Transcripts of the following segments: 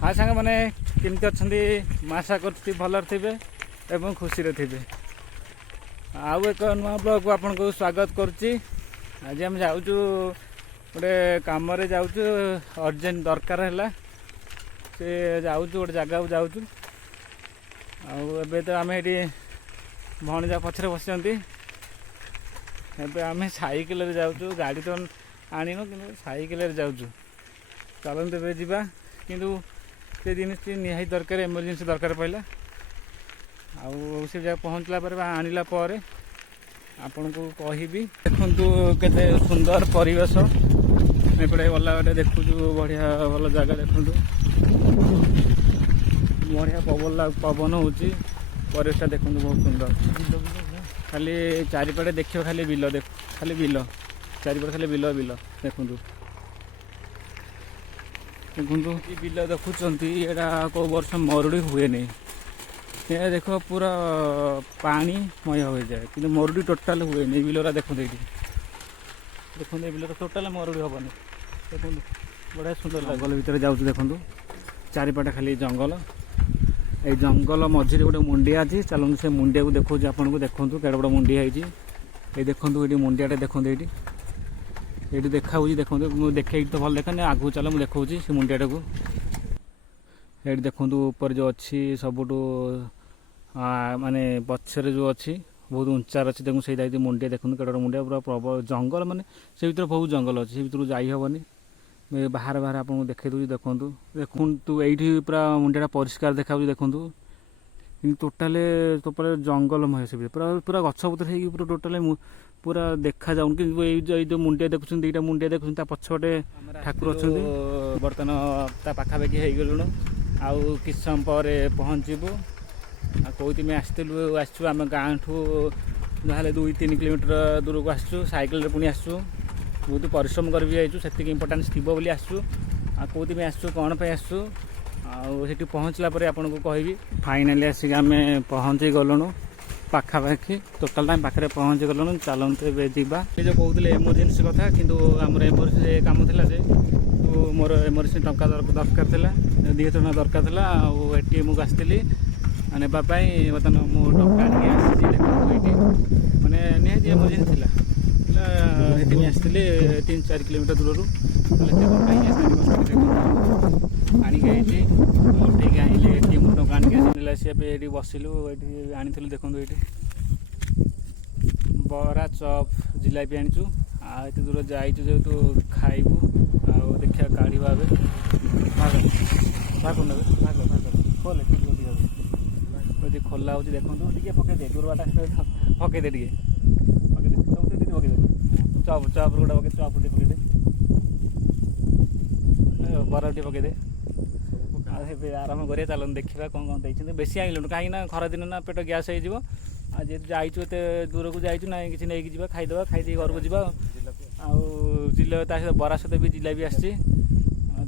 हाँ सांग मैंने केमती अच्छा आशा कर भलर थे एवं खुशी थे आउ एक नुआ ब्लॉग को आपन को स्वागत करुच्ची। आज आम जाऊँ गोटे कम जाऊँ अर्जेंट दरकार है से जाऊँ गोटे जगह जाऊँ आबे तो आम ये भणजा पछरे बस आम साइकिल जाऊँ गाड़ी तो आणनु कि साइकिल जाऊँ चलते ए जा किंतु से जिन निहाई दरकार एमरजेंसी दरकार पड़ा आउ से जगह पहुँचला आणला आपण को कहबी देखु केते सुंदर परिवेश एपटे गला बाटे देखु बढ़िया भल जगह देखु बढ़िया पवन हो परिवेश देखु बहुत सुंदर खाली चारिपटे देखियो खाली बिल खाली बिल चारिपटे खाली बिल बिल देखु देखु बिल देखुं यहाँ कौ वर्ष मरुड़ी हुए नहीं ये देख पूरा पानी मय हो जाए कि मरुड़ी टोटाल हुए नहीं बिलरा देखो ये देखो ये बिलर टोटाल मरुड़ी हेनी देखो बढ़िया सुंदर जंगल भितर जाऊँ देखो चारिपटे खाली जंगल ये जंगल मझे गोटे मुंडिया अच्छी चलते से मुंडिया को देखो आपन को देखूँ केड़े बड़ा मुंडिया ये देखो ये मुंडियाटे देखो ये देखा देखो मुझे देखे तो भल देखा आगू चल मुझे देखा से मुंडियाटा को ये देखो ऊपर जो अच्छी सबुठ माने पछरे जो अच्छी बहुत उंचार अच्छी देखो से मुंडिया देखो केटे मुंडिया पूरा प्रबल जंगल माने से भर बहुत जंगल अच्छी से भर जाइहबनी बाहर बाहर आपको देखे दूँ देखूँ देखु ये पूरा मुंडिया परिष्कार देखा देखूँ कि टोटाल जंगलमय से पूरा पूरा गछपतर हो पूरा टोटाल पूरा देखा जाऊँ कि जो मुंडिया देखुं दुईटा मुंडिया देखुं पछपटे ठाकुर अच्छा बर्तमान पाखापाखि हो गलुण आउ कि समय पर पहुँचबू कौती में आसू आम गाँव ठू जहाँ 2-3 किलोमीटर दूर को आसू साइकिल पुणी आसू बहुत परिश्रम कर से इम्पोर्टान्स थी बोली आसू कौती में आसू कौन पे आसू आठी पहुँचला आपन को कहबी फाइनाली आसिक आम पहुँची गलुणु पाखापाखि टोटाल टाइम पाखे पहुँची गलुणु चलते जा जो कहते एमरजेंसी कथा किंतु आमर एमरजेंसी काम था तो मोर एमरजेंसी टंका दरकार था 2,000 दरकार था ATM को आसती नापाई बर्तमान मुझे टंका आसी मैंने निहाती एमरजेंसी थी आसती 3-4 किलोमीटर दूर आणिक उठे आइले ATM टंका आनिक सी बसिलु ये आनी देखो ये बरा चप जिलापी आनीचु आते दूर जाइचु जेहेतु खाइबू आ देखा काढ़ा भाग भाग ने भाग भाग खोले खोला हो देखो टे पकईदे दूर बाट पकईदे टे पकईदे सब पकईदे चप चप गोटा पकई चप पकईदे बरा टे पकईदे आरम्भ करिए चलन देखा कौन कौन देखते बेसी आइलुन कहीं खरा दिन ना पेट गैस हो जे जाइचु एत दूर को जाइचु ना कि नहीं जा खाईदे खाई घर को जा जिले बरा सहित भी जिलापी आसी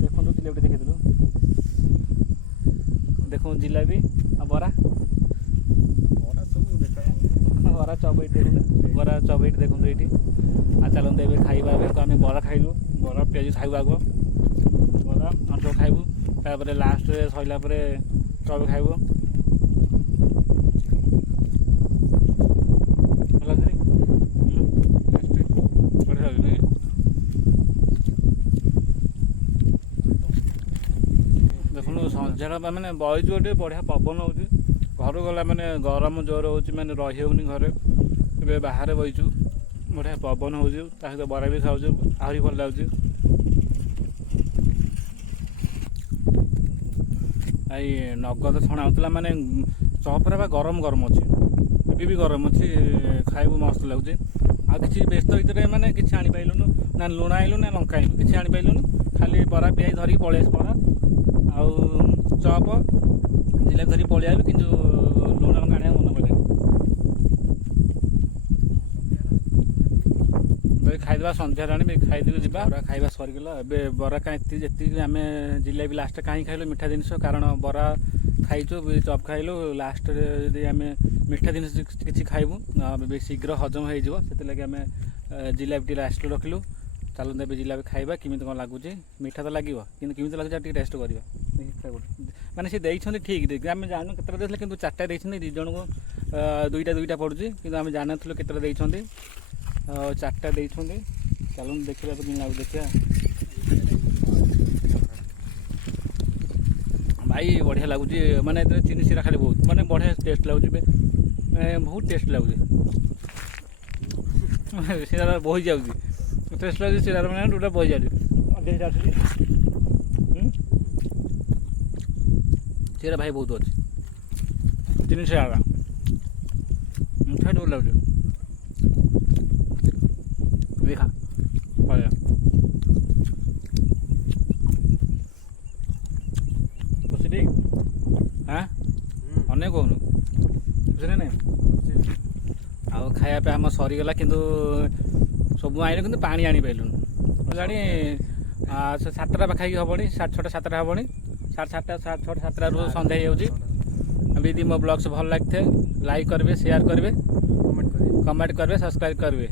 देखो जिलापी देखी देखो जिलापी बरा बरा चप देखो बरा चप देखो ये चलते ए खाइबा आम बरा खाइलु बरा पिज खाइबा आग बरा सब खाइबू तापर लास्ट सरला चप खाइबू देखो सन्ध्या मैंने बईचु गोटे बढ़िया पवन हो घर गला मैंने गरम जोर हो मैंने रही घरे बाहर बईचु बढ़िया पवन हो सहित बरा भी खाऊ आहरी भल लगे आई नगद छणा होता मैंने चपरा गरम गरम अच्छी भी गरम अच्छी खाइबू मस्त लगुच आ कि व्यस्त भितर मैंने किसी आनीपारूँ ना लुण आइलु ना लंका आइलु किसी आनीपारूँ खाली बरा पियाज धरिक पलि बरा आउ चप जिलापी धरिक पलि आइलु कि लुण लंका आने मन पड़े खाईदे सन्ध्या आनी खाईदे जा बरा खाଇବା सरीगला ए बरा कहीं जी आम जिलापी लास्ट कहीं खाइलु मीठा जिनिस कारण बरा खाइचु चप खाइलु लास्ट यदि आम मीठा जिनिस किसी खाइबू शीघ्र हजम हो आम जिलापी लास्ट रखिलु चलते जिलापी खाइबा किमिति कौन लगुच मीठा तो लगे कि टेस्ट करवा ମାନେ ସେ ଦେଇଛନ୍ତି ଠିକ୍ ଆମେ ଜାଣୁ କେତେଟା ଦେଇଥିଲେ କିନ୍ତୁ 4ଟା ଦେଇଛନ୍ତି 2 ଜଣଙ୍କୁ 2ଟା ପଡ଼ୁଛି କିନ୍ତୁ ଆମେ ଜାଣିନଥିଲୁ କେତେଟା ଦେଇଛନ୍ତି 4ଟା ଦେଇଛନ୍ତି। ଚାଲନ୍ତୁ ଦେଖିବା କେମିତି ଲାଗୁଛି ଦେଖିବା। ଭାଇ ବଢ଼ିଆ ଲାଗୁଛି ମାନେ ଏଥିରେ ଚିନି ଶିରା ଖାଲି ବହୁତ ମାନେ ବଢ଼ିଆ ଟେଷ୍ଟ ଲାଗୁଛି ବହୁତ ଟେଷ୍ଟ ଲାଗୁଛି ଶିରା ବହି ଯାଉଛି ଟେଷ୍ଟ ଲାଗୁଛି ଶିରା ମାନେ ଟୋଟା ବହି ଯାଉଛି ଶିରା ଭାଇ ବହୁତ ଅଛି ଚିନି ଶିରା ମିଠା ଭଲ ଲାଗୁଛି ଦେଖା ପଳେଇବା ଖୁସି ଠିକ୍ ହଁ ଅନେକ କହୁନୁ ଖୁସିରେ ନାଇଁ ଆଉ ଖାଇବା ପାଇଁ ଆମର ସରିଗଲା କିନ୍ତୁ ସବୁ ଆଣିଲୁ କିନ୍ତୁ ପାଣି ଆଣିପାରିଲୁନି ହେଲାଣି 7ଟା ପାଖାପାଖି ହେବଣି 6:30 7ଟା ହେବଣି 7:30 7:30ରୁ ସନ୍ଧ୍ୟା ହେଇଯାଉଛି। ଯଦି ମୋ ବ୍ଲଗ୍ସ ଭଲ ଲାଗିଥାଏ ଲାଇକ୍ କରିବେ ସେୟାର କରିବେ କମେଣ୍ଟ କରିବେ ସବସ୍କ୍ରାଇବ୍ କରିବେ।